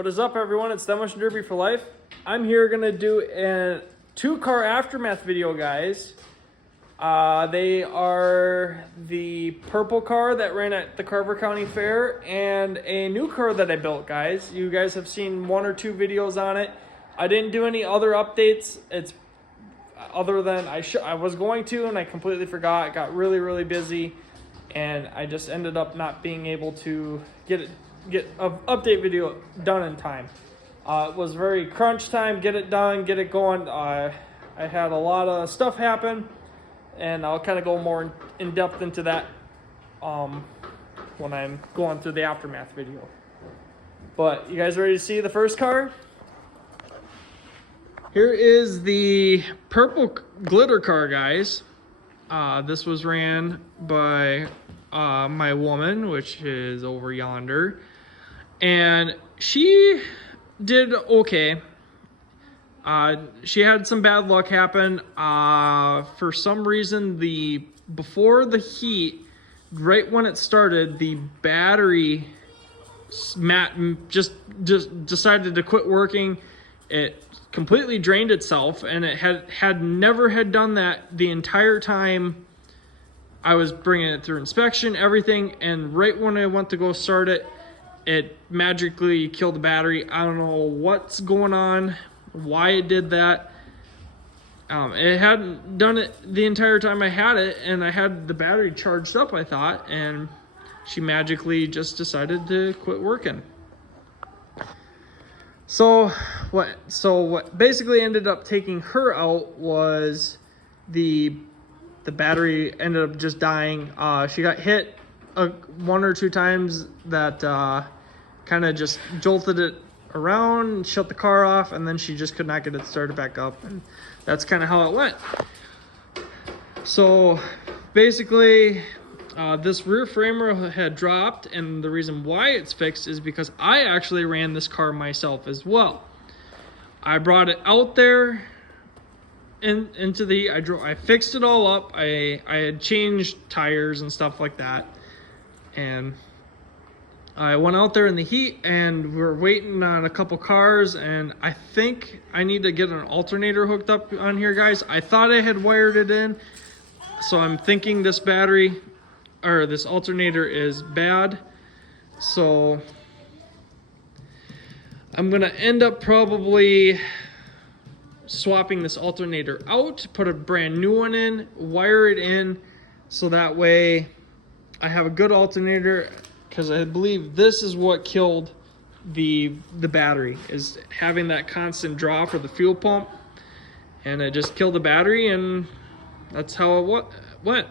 What is up, everyone? It's Demolition Derby for Life. I'm here gonna do a 2-car aftermath video, guys. They are the purple car that ran at the Carver County Fair and a new car that I built, guys. You guys have seen 1 or 2 videos on it. I didn't do any other updates. It's other than I was going to, and I completely forgot. Got really busy, and I just ended up not being able to get an update video done in time. It was very crunch time, get it done, get it going. I had a lot of stuff happen, and I'll kind of go more in depth into that when I'm going through the aftermath video. But you guys ready to see the first car? Here is the purple glitter car, guys. This was ran by my woman, which is over yonder, and she did okay. She had some bad luck happen. For some reason, before the heat, right when it started, the battery just decided to quit working. It completely drained itself, and it had never done that the entire time I was bringing it through inspection, everything, and right when I went to go start it, it magically killed the battery. I don't know what's going on, why it did that. It hadn't done it the entire time I had it, and I had the battery charged up, I thought, and she magically just decided to quit working. So what basically ended up taking her out was the battery ended up just dying. She got hit 1 or 2 times that kind of just jolted it around, shut the car off, and then she just could not get it started back up, and that's kind of how it went. So basically, this rear framer had dropped, and the reason why it's fixed is because I actually ran this car myself as well. I brought it out there into the heat. I fixed it all up. I had changed tires and stuff like that, and I went out there in the heat, and we were waiting on a couple cars, and I think I need to get an alternator hooked up on here, guys. I thought I had wired it in, so I'm thinking this battery or this alternator is bad, so I'm gonna end up probably swapping this alternator out, put a brand new one in, wire it in, so that way I have a good alternator, because I believe this is what killed the battery, is having that constant draw for the fuel pump, and it just killed the battery, and that's how it went.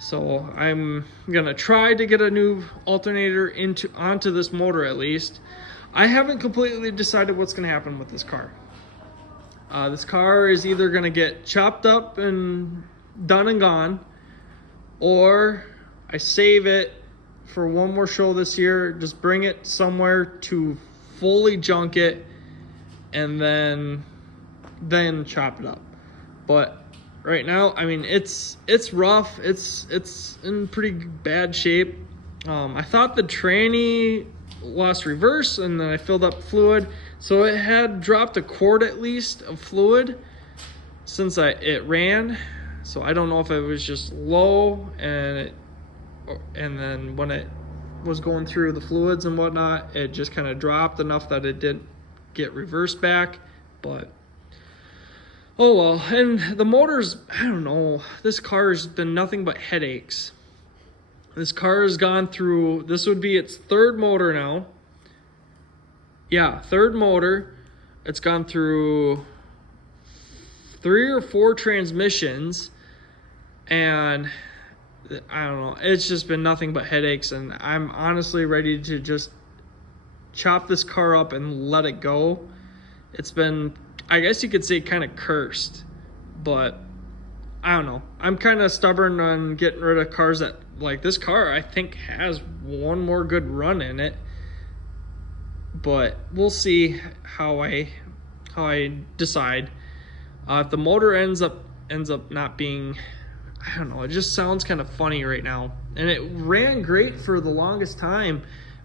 So I'm gonna try to get a new alternator onto this motor at least. I haven't completely decided what's gonna happen with this car. This car is either gonna get chopped up and done and gone, or I save it for one more show this year, just bring it somewhere to fully junk it, and then chop it up. But right now, I mean, it's rough. It's in pretty bad shape. I thought the tranny lost reverse, and then I filled up fluid, so it had dropped a quart at least of fluid since it ran. So I don't know if it was just low, and then when it was going through the fluids and whatnot, it just kind of dropped enough that it didn't get reversed back. But oh well. And the motors, I don't know, this car has been nothing but headaches. This car has gone through, this would be its 3rd motor now. Yeah, 3rd motor. It's gone through 3 or 4 transmissions, and I don't know, it's just been nothing but headaches, and I'm honestly ready to just chop this car up and let it go. It's been, I guess you could say, kind of cursed, but I don't know. I'm kind of stubborn on getting rid of cars that, like this car, I think has one more good run in it, but we'll see how I decide. If the motor ends up not being, I don't know, it just sounds kind of funny right now. And it ran great for the longest time,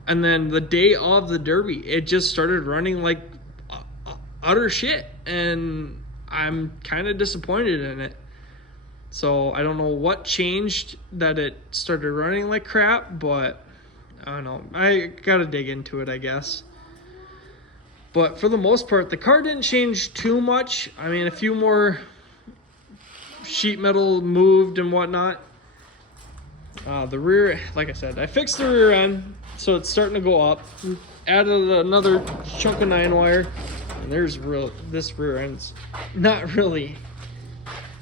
And then the day of the Derby, it just started running like utter shit. And I'm kind of disappointed in it. So I don't know what changed that it started running like crap, but I don't know. I gotta dig into it, I guess. But for the most part, the car didn't change too much. I mean, a few more sheet metal moved and whatnot. The rear, like I said, I fixed the rear end, so it's starting to go up. Added another chunk of 9-wire, and this rear end's not really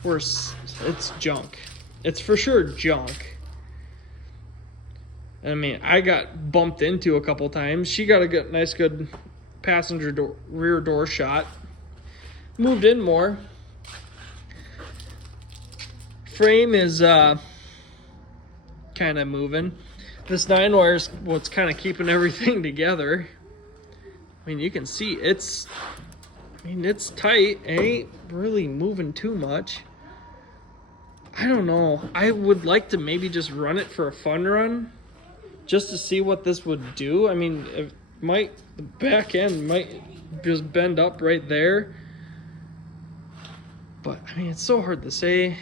worse. It's junk. It's for sure junk. I mean, I got bumped into a couple times. She got a nice good passenger door, rear door shot. Moved in more. Frame is kind of moving. This 9-wire is what's kind of keeping everything together. I mean, you can see it's tight. It ain't really moving too much. I don't know. I would like to maybe just run it for a fun run, just to see what this would do. I mean, the back end might just bend up right there. But I mean, it's so hard to say.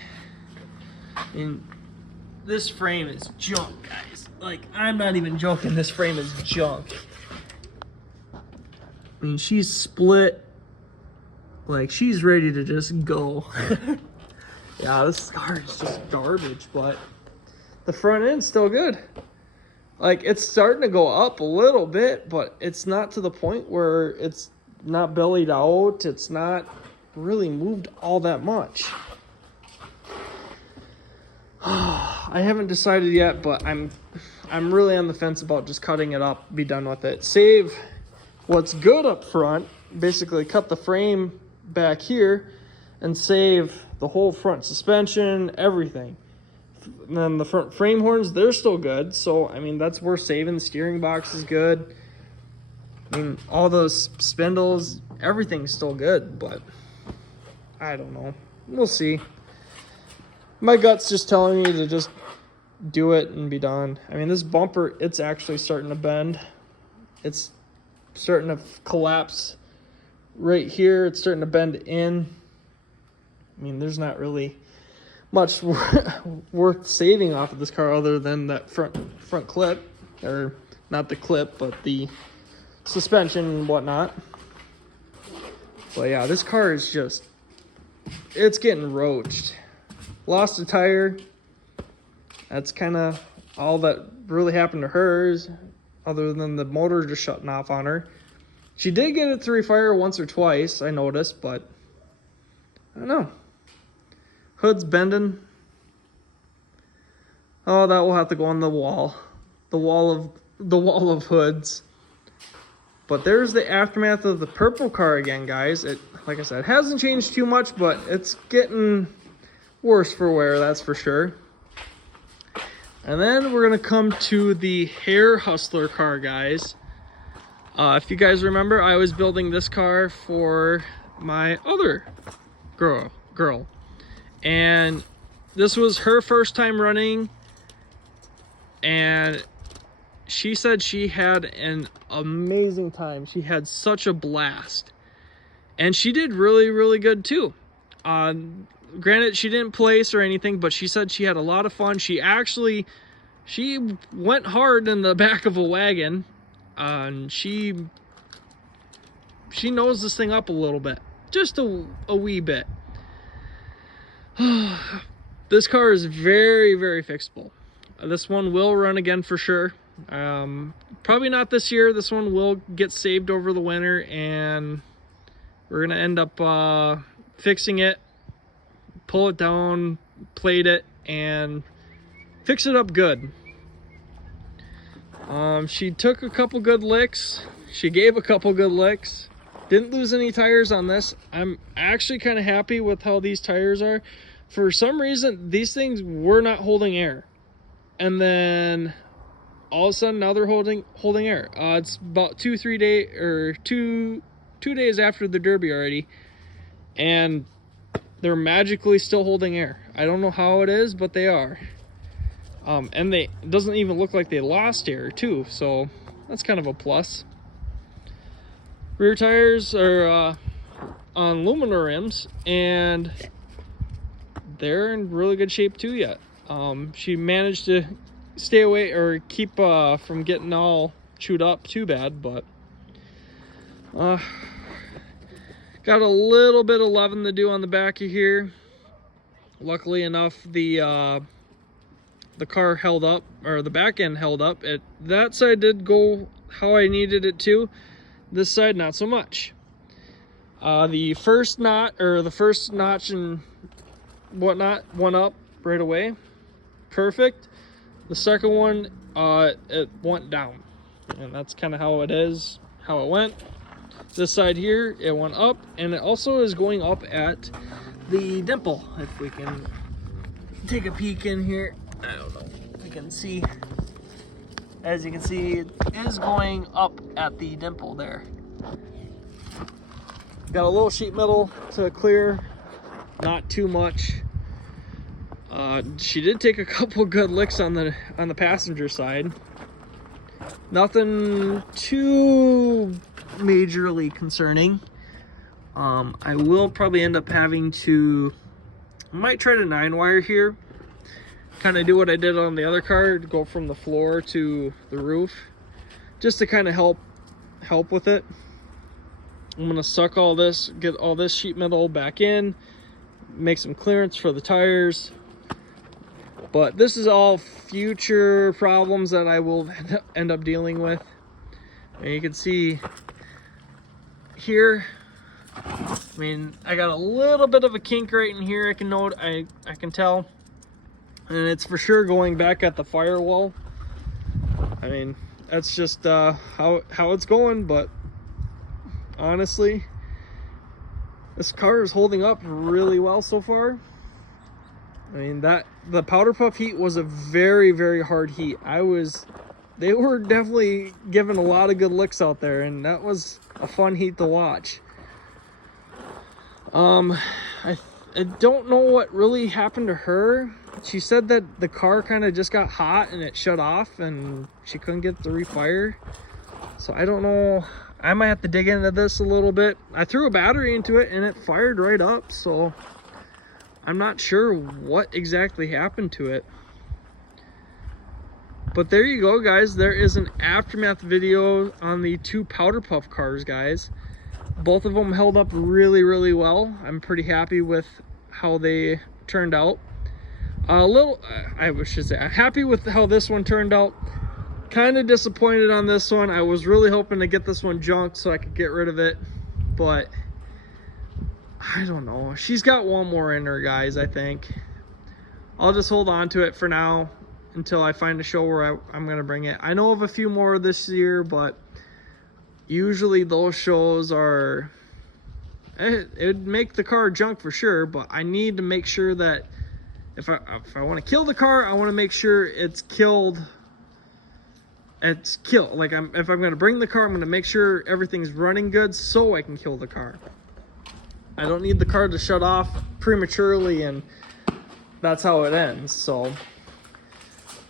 I mean, this frame is junk, guys. Like, I'm not even joking. This frame is junk. I mean, she's split. Like, she's ready to just go. Yeah, this car is just garbage, but the front end's still good. Like, it's starting to go up a little bit, but it's not to the point where it's not bellied out. It's not really moved all that much. I haven't decided yet, but I'm really on the fence about just cutting it up, be done with it. Save what's good up front, basically cut the frame back here, and save the whole front suspension, everything. And then the front frame horns, they're still good. So, I mean, that's worth saving. The steering box is good. I mean, all those spindles, everything's still good, but I don't know. We'll see. My gut's just telling me to just do it and be done. I mean, this bumper, it's actually starting to bend. It's starting to collapse right here. It's starting to bend in. I mean, there's not really much worth saving off of this car other than that front clip, or not the clip, but the suspension and whatnot. But yeah, this car is just, it's getting roached. Lost a tire. That's kind of all that really happened to hers, other than the motor just shutting off on her. She did get it to refire once or twice, I noticed, but I don't know. Hood's bending. Oh, that will have to go on the wall. The wall of hoods. But there's the aftermath of the purple car again, guys. It, like I said, hasn't changed too much, but it's getting worse for wear, that's for sure. And then we're gonna come to the Hair Hustler car, guys. If you guys remember, I was building this car for my other girl. And this was her first time running, and she said she had an amazing time. She had such a blast, and she did really, really good too. Granted, she didn't place or anything, but she said she had a lot of fun. She went hard in the back of a wagon, and she knows this thing up a little bit, just a wee bit. This car is very, very fixable. This one will run again for sure. Probably not this year. This one will get saved over the winter, and we're gonna end up fixing it, pull it down, plate it, and fix it up good. She took a couple good licks. She gave a couple good licks. Didn't lose any tires on this. I'm actually kind of happy with how these tires are. For some reason, these things were not holding air, and then all of a sudden now they're holding air. It's about 2 days after the Derby already, and they're magically still holding air. I don't know how it is, but they are. And it doesn't even look like they lost air too. So that's kind of a plus. Rear tires are on Lumina rims, and they're in really good shape too yet. She managed to stay away or keep from getting all chewed up too bad, but got a little bit of loving to do on the back of here. Luckily enough, the car held up, or the back end held up. That side did go how I needed it to. This side, not so much. The first notch and whatnot went up right away. Perfect. The second one, it went down. And that's kind of how it is, how it went. This side here, it went up, and it also is going up at the dimple. If we can take a peek in here, I don't know if you can see. As you can see, it is going up at the dimple there. Got a little sheet metal to clear, not too much. She did take a couple good licks on the passenger side. Nothing too majorly concerning. I will probably end up having to, I might try to 9-wire here, kind of do what I did on the other car, go from the floor to the roof, just to kind of help with it. I'm gonna suck all this, get all this sheet metal back in, make some clearance for the tires. But this is all future problems that I will end up dealing with. And you can see here, I mean, I got a little bit of a kink right in here. I can tell, and it's for sure going back at the firewall. I mean, that's just how it's going. But honestly, this car is holding up really well so far. I mean, the powder puff heat was a very, very hard heat. They were definitely giving a lot of good licks out there, and that was a fun heat to watch. I don't know what really happened to her. She said that the car kind of just got hot and it shut off and she couldn't get the refire. So I don't know. I might have to dig into this a little bit. I threw a battery into it and it fired right up, so I'm not sure what exactly happened to it. But there you go, guys. There is an aftermath video on the two powder puff cars, guys. Both of them held up really, really well. I'm pretty happy with how they turned out. I'm happy with how this one turned out. Kind of disappointed on this one. I was really hoping to get this one junked so I could get rid of it, but I don't know. She's got one more in her, guys, I think. I'll just hold on to it for now until I find a show where I'm going to bring it. I know of a few more this year, but usually those shows are, it'd make the car junk for sure, but I need to make sure that if I want to kill the car, I want to make sure it's killed. It's killed. Like, if I'm going to bring the car, I'm going to make sure everything's running good so I can kill the car. I don't need the car to shut off prematurely and that's how it ends. So,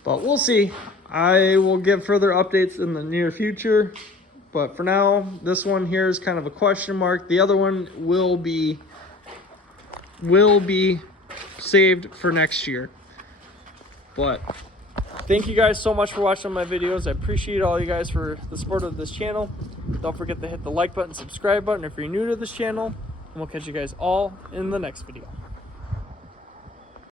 but we'll see. I will give further updates in the near future. But for now, this one here is kind of a question mark. The other one will be saved for next year. But thank you guys so much for watching my videos. I appreciate all you guys for the support of this channel. Don't forget to hit the like button, subscribe button if you're new to this channel. And we'll catch you guys all in the next video.